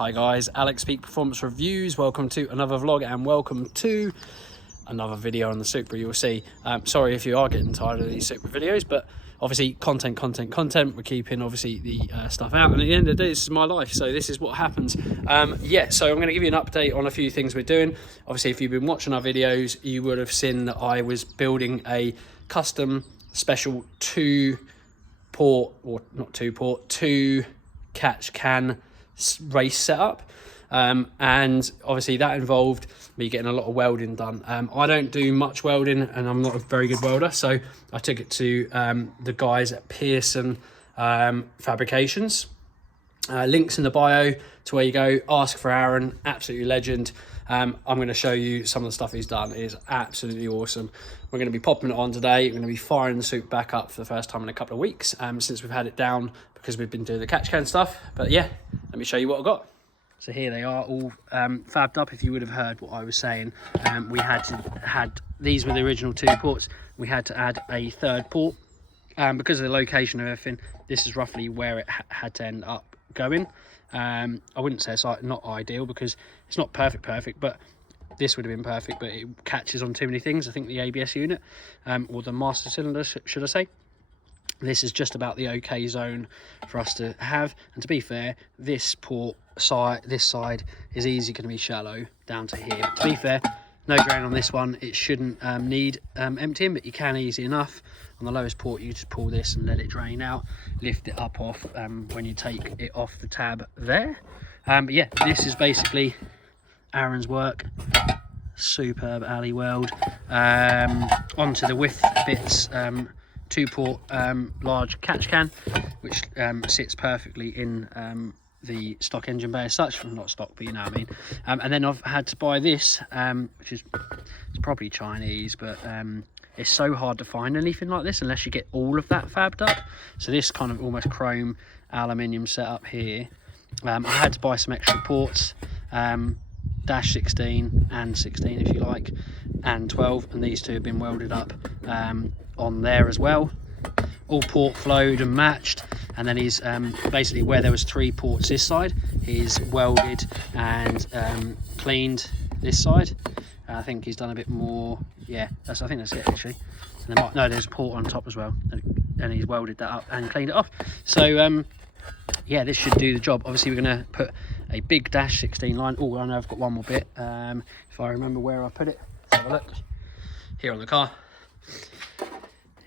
Hi guys, Alex Peak Performance Reviews. Welcome to another vlog and welcome to another video on the Supra. You'll see. Sorry if you are getting tired of these Supra videos, but obviously content. We're keeping obviously the stuff out, and at the end of the day, this is my life, so this is what happens. So I'm going to give you an update on a few things we're doing. Obviously, if you've been watching our videos, you would have seen that I was building a custom special two catch can race setup, and obviously that involved me getting a lot of welding done. I don't do much welding and I'm not a very good welder, so I took it to the guys at Pearson Fabrications. Links in the bio to where you go. Ask for Aaron, absolutely legend. I'm going to show you some of the stuff he's done. It is absolutely awesome. We're going to be popping it on today. We're going to be firing the Supra back up for the first time in a couple of weeks, since we've had it down because we've been doing the catch can stuff. But yeah, let me show you what I've got. So here they are, all fabbed up. If you would have heard what I was saying, we had these were the original two ports. We had to add a third port because of the location of everything. This is roughly where it had to end up going. I wouldn't say it's not ideal because it's not perfect, but this would have been perfect, but it catches on too many things. I think the ABS unit, or the master cylinder, should I say. This is just about the okay zone for us to have. And to be fair, this side is easy going to be shallow down to here. To be fair, no drain on this one. It shouldn't need emptying, but you can easy enough. On the lowest port, you just pull this and let it drain out. Lift it up off when you take it off the tab there. But yeah, this is basically Aaron's work. Superb alley weld. Onto the width bits. 2-port large catch can, which sits perfectly in the stock engine bay as such. Well, not stock, but you know what I mean. And then I've had to buy this, which is, it's probably Chinese, but it's so hard to find anything like this unless you get all of that fabbed up. So this kind of almost chrome aluminium setup here, I had to buy some extra ports, dash 16 and 16 if you like, and 12, and these two have been welded up on there as well, all port flowed and matched. And then he's basically, where there was 3 ports this side, he's welded and cleaned this side. I think he's done a bit more. Yeah, I think that's it actually. And there's a port on top as well, and he's welded that up and cleaned it off. So yeah, this should do the job. Obviously we're going to put a big dash 16 line. Oh, I know I've got one more bit, if I remember where I put it. Let's have a look here on the car.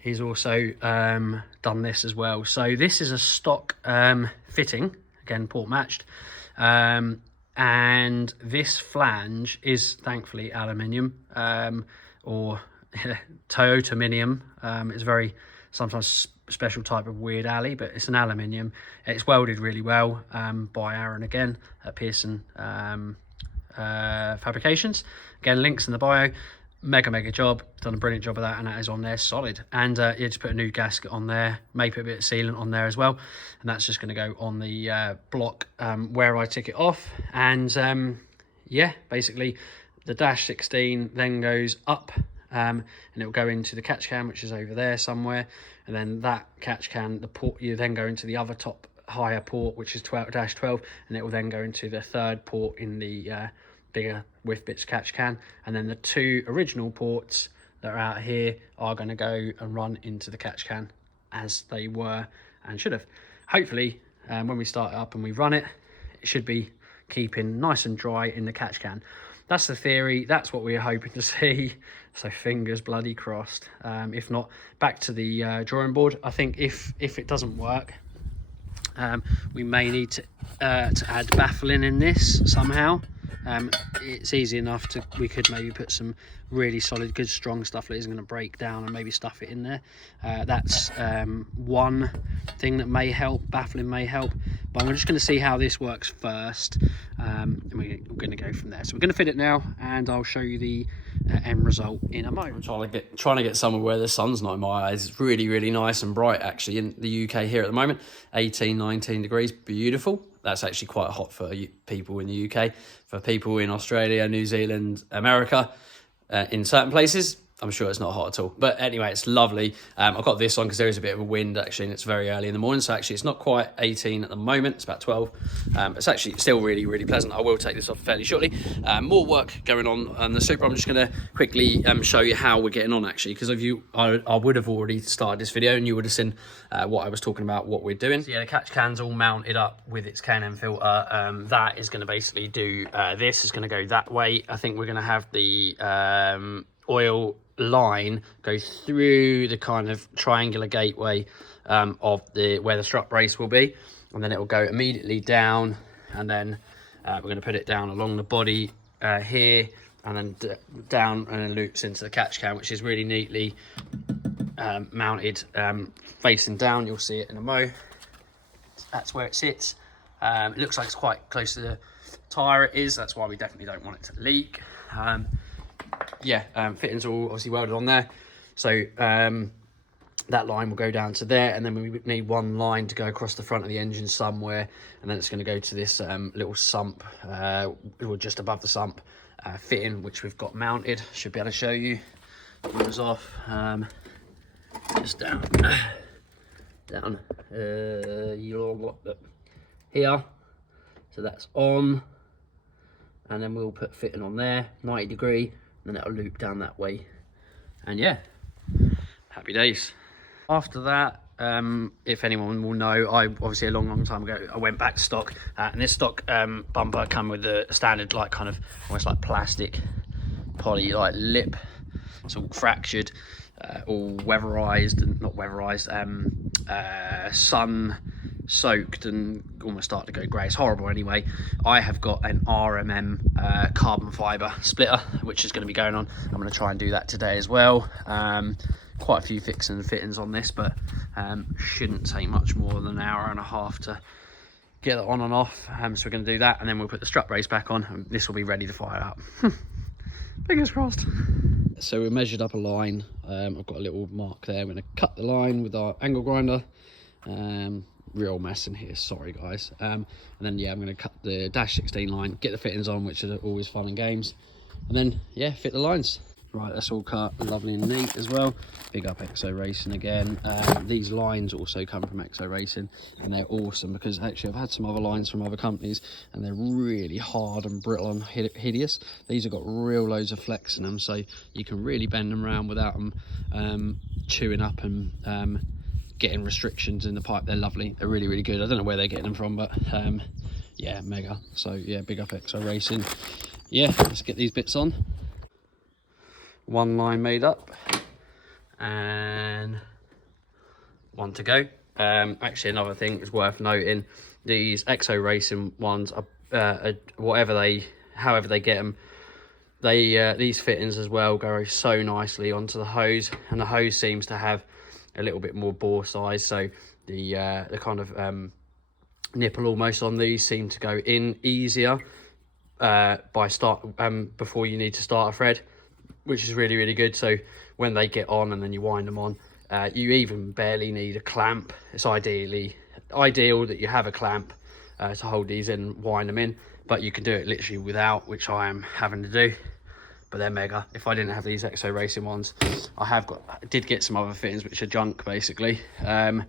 He's also done this as well. So this is a stock fitting, again port matched, and this flange is thankfully aluminium, or Toyotaminium. It's very sometimes special type of weird alley, but it's an aluminium. It's welded really well by Aaron again at Pearson Fabrications. Again, links in the bio. Mega job, done a brilliant job of that, and that is on there solid. And yeah, just put a new gasket on there, may put a bit of sealant on there as well, and that's just going to go on the block where I took it off. And yeah, basically the dash 16 then goes up, and it will go into the catch can, which is over there somewhere, and then that catch can, the port, you then go into the other top higher port, which is dash 12, and it will then go into the third port in the bigger width bits catch can. And then the 2 original ports that are out here are going to go and run into the catch can as they were and should have. Hopefully when we start it up and we run it, it should be keeping nice and dry in the catch can. That's the theory, that's what we're hoping to see, so fingers bloody crossed. If not, back to the drawing board. I think if it doesn't work, we may need to add baffling in this somehow. It's easy enough to, we could maybe put some really solid, good, strong stuff that isn't going to break down and maybe stuff it in there. That's one thing that may help. Baffling may help, but I'm just going to see how this works first, and we're going to go from there. So we're going to fit it now, and I'll show you the end result in a moment. I'm trying to get somewhere where the sun's not in my eyes. It's really nice and bright actually in the UK here at the moment. 18-19 degrees, beautiful. That's actually quite hot for people in the UK. For people in Australia, New Zealand, America, in certain places, I'm sure it's not hot at all. But anyway, it's lovely. I've got this on because there is a bit of a wind, actually, and it's very early in the morning. So actually, it's not quite 18 at the moment. It's about 12. It's actually still really, really pleasant. I will take this off fairly shortly. More work going on the Supra. I'm just going to quickly show you how we're getting on, actually, because I would have already started this video and you would have seen what I was talking about, what we're doing. So yeah, the catch can's all mounted up with its K&N filter. That is going to basically do this. Is going to go that way. I think we're going to have the oil line go through the kind of triangular gateway of where the strut brace will be, and then it will go immediately down, and then we're going to put it down along the body here, and then down, and then loops into the catch can, which is really neatly mounted facing down. You'll see it in a mo. That's where it sits. It looks like it's quite close to the tyre. It is. That's why we definitely don't want it to leak. Fittings are all obviously welded on there, so that line will go down to there, and then we need one line to go across the front of the engine somewhere, and then it's going to go to this little sump, or just above the sump fitting, which we've got mounted. Should be able to show you. Goes off just down here, so that's on, and then we'll put fitting on there, 90 degree. Then it'll loop down that way, and yeah, happy days. After that, if anyone will know, I obviously a long time ago I went back to stock, and this stock bumper come with the standard like kind of almost like plastic poly like lip. It's all fractured, all weatherized, and not weatherized, sun soaked, and almost started to go grey. It's horrible. Anyway, I have got an RMM carbon fibre splitter, which is going to be going on. I'm going to try and do that today as well. Quite a few fixings and fittings on this, but shouldn't take much more than an hour and a half to get it on and off. So we're going to do that, and then we'll put the strut brace back on, and this will be ready to fire up. Fingers crossed. So we measured up a line. I've got a little mark there. I'm going to cut the line with our angle grinder. Real mess in here, sorry guys. And then yeah, I'm going to cut the dash 16 line, get the fittings on, which are always fun and games, and then yeah, fit the lines. Right, that's all cut, lovely and neat as well. Big up Exo Racing again. These lines also come from Exo Racing, and they're awesome because actually I've had some other lines from other companies and they're really hard and brittle and hideous. These have got real loads of flex in them, so you can really bend them around without them chewing up and getting restrictions in the pipe. They're lovely. They're really, really good. I don't know where they're getting them from, but yeah, mega. So yeah, big up Exo Racing. Yeah, let's get these bits on. One line made up and one to go. Actually, another thing is worth noting, these Exo Racing ones are however they get them, these fittings as well go so nicely onto the hose, and the hose seems to have a little bit more bore size, so the kind of nipple almost on these seem to go in easier before you need to start a thread, which is really, really good. So when they get on and then you wind them on, you even barely need a clamp. It's ideal that you have a clamp to hold these in and wind them in, but you can do it literally without, which I am having to do. But they're mega. If I didn't have these Exo Racing ones, I did get some other fittings which are junk basically. Yeah,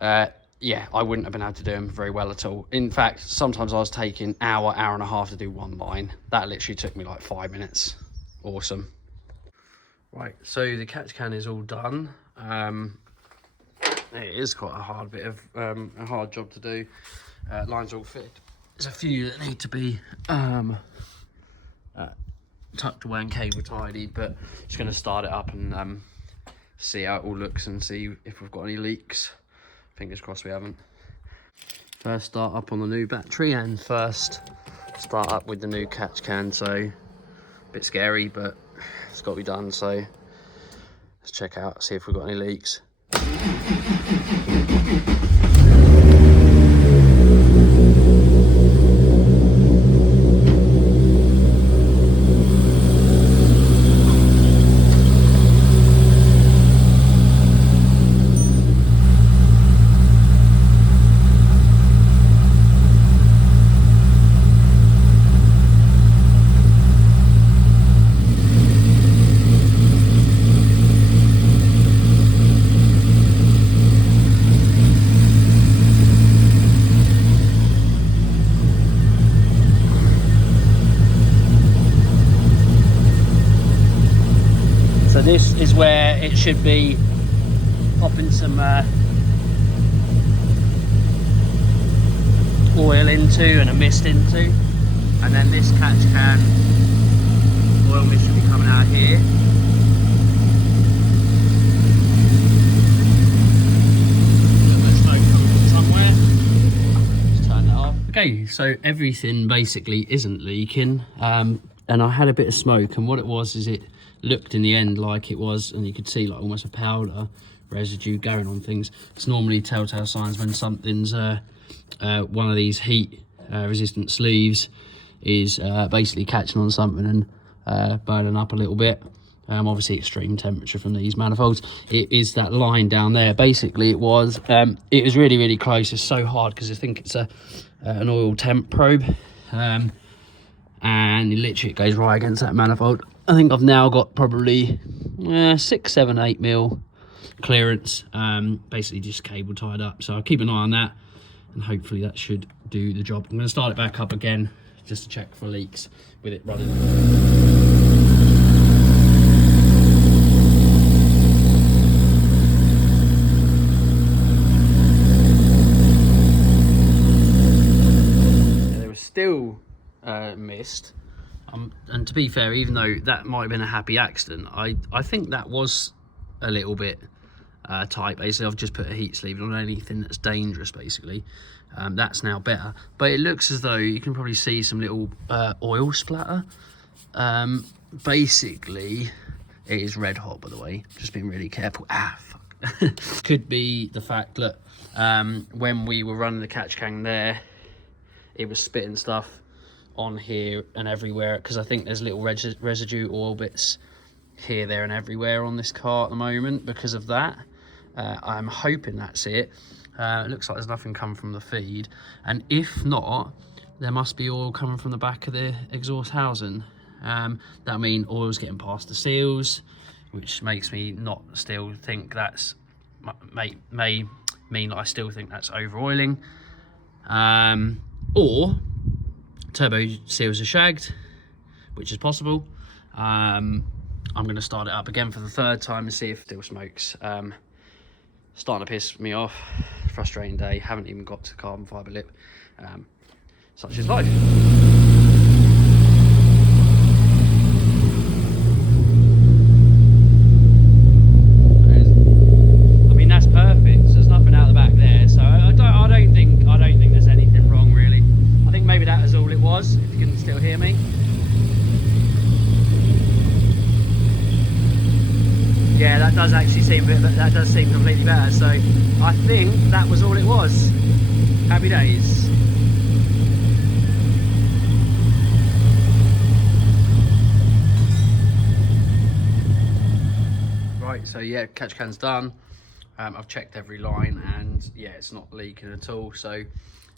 I wouldn't have been able to do them very well at all. In fact, sometimes I was taking hour and a half to do one line. That literally took me like 5 minutes. Awesome. Right, so the catch can is all done. It is quite a hard bit of a hard job to do. Lines all fit. There's a few that need to be tucked away and cable tidy, but just going to start it up and see how it all looks and see if we've got any leaks. Fingers crossed we haven't. First start up on the new battery, and first start up with the new catch can, so a bit scary, but it's got to be done. So let's check out, see if we've got any leaks. So this is where it should be popping some oil into and a mist into, and then this catch can oil mist should be coming out here. Okay, so everything basically isn't leaking, and I had a bit of smoke, and what it was is it looked in the end like it was, and you could see like almost a powder residue going on things. It's normally telltale signs when something's one of these heat resistant sleeves is basically catching on something and burning up a little bit. Obviously extreme temperature from these manifolds. It is that line down there. Basically it was really, really close. It's so hard because I think it's an oil temp probe, and it literally goes right against that manifold. I think I've now got probably 6, 7, 8 mil clearance, basically just cable tied up. So I'll keep an eye on that, and hopefully that should do the job. I'm going to start it back up again just to check for leaks with it running. Still missed, and to be fair, even though that might have been a happy accident, I think that was a little bit tight. Basically I've just put a heat sleeve on anything that's dangerous basically. That's now better, but it looks as though you can probably see some little oil splatter. Basically it is red hot, by the way, just being really careful. Fuck. Could be the fact that when we were running the catch can there, it was spitting stuff on here and everywhere, because I think there's little residue oil bits here, there and everywhere on this car at the moment because of that. I'm hoping that's it. It looks like there's nothing coming from the feed, and if not, there must be oil coming from the back of the exhaust housing. That means oil's getting past the seals, which makes me not still think that's may mean that I still think that's over oiling. Or turbo seals are shagged, which is possible. I'm going to start it up again for the 3rd time and see if still smokes. Starting to piss me off. Frustrating day. Haven't even got to carbon fibre lip. Such is life. I mean, that's perfect. So there's nothing out the back there. So I don't think there's anything wrong really. I think maybe that was all it was. If you can still hear me. Yeah, that does actually seem a bit. That does seem completely better. So I think that was all it was. Happy days. Right. So yeah, catch can's done. I've checked every line, and yeah, it's not leaking at all. So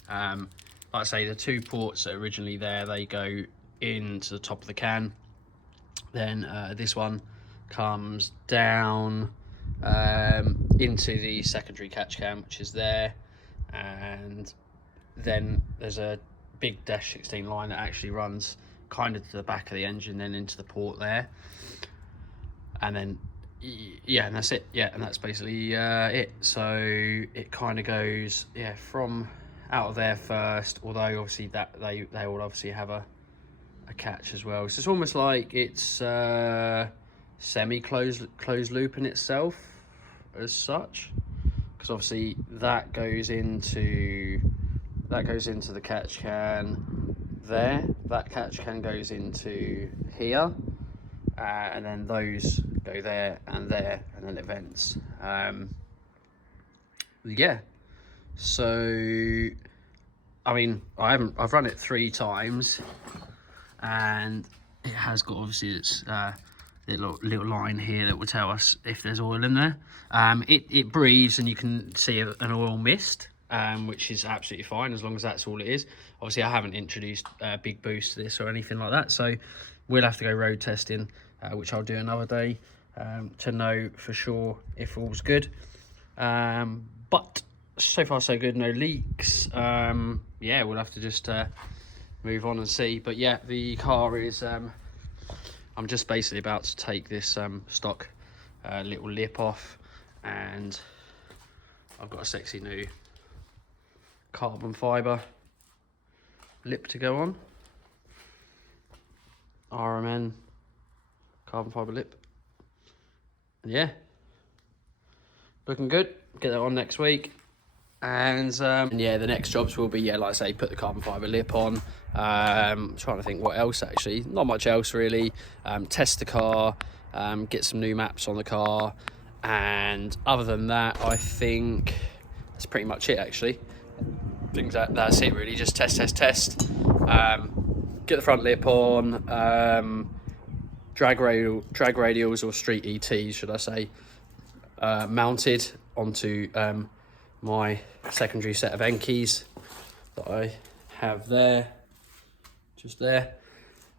like I say, the 2 ports that are originally there, they go into the top of the can. Then this one comes down into the secondary catch can, which is there, and then there's a big dash 16 line that actually runs kind of to the back of the engine, then into the port there, and then yeah, and that's it. Yeah, and that's basically it. So it kind of goes from out of there first, although obviously that they will obviously have a catch as well. So it's almost like it's semi-closed loop in itself as such, because obviously that goes into the catch can there, that catch can goes into here, and then those go there, and then it vents. Yeah, so I mean, I've run it 3 times, and it has got obviously its little line here that will tell us if there's oil in there. It breathes, and you can see an oil mist, which is absolutely fine as long as that's all it is. Obviously I haven't introduced big boost to this or anything like that, so we'll have to go road testing, which I'll do another day, to know for sure if all's good. But so far so good, no leaks. Yeah, we'll have to just move on and see. But yeah, the car is I'm just basically about to take this stock little lip off, and I've got a sexy new carbon fibre lip to go on. RMN carbon fibre lip. And yeah, looking good. Get that on next week. And yeah, the next jobs will be, yeah, like I say, put the carbon fibre lip on. Trying to think what else actually. Not much else really. Test the car, get some new maps on the car, and other than that, I think that's pretty much it actually. I think that's it really. Just test. Get the front lip on. Drag radials or street ETs, should I say, mounted onto my secondary set of Enkeys that I have there, just there.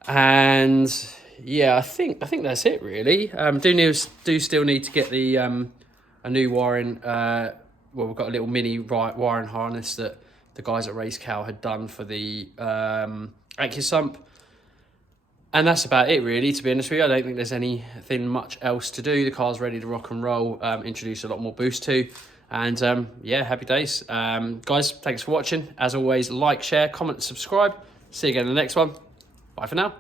And yeah, I think that's it really. Do still need to get the a new wiring. Well, we've got a little mini wiring harness that the guys at Race Cow had done for the AccuSump. And that's about it really, to be honest with you. I don't think there's anything much else to do. The car's ready to rock and roll, introduce a lot more boost to. And yeah, happy days. Guys, thanks for watching. As always, like, share, comment, subscribe. See you again in the next one. Bye for now.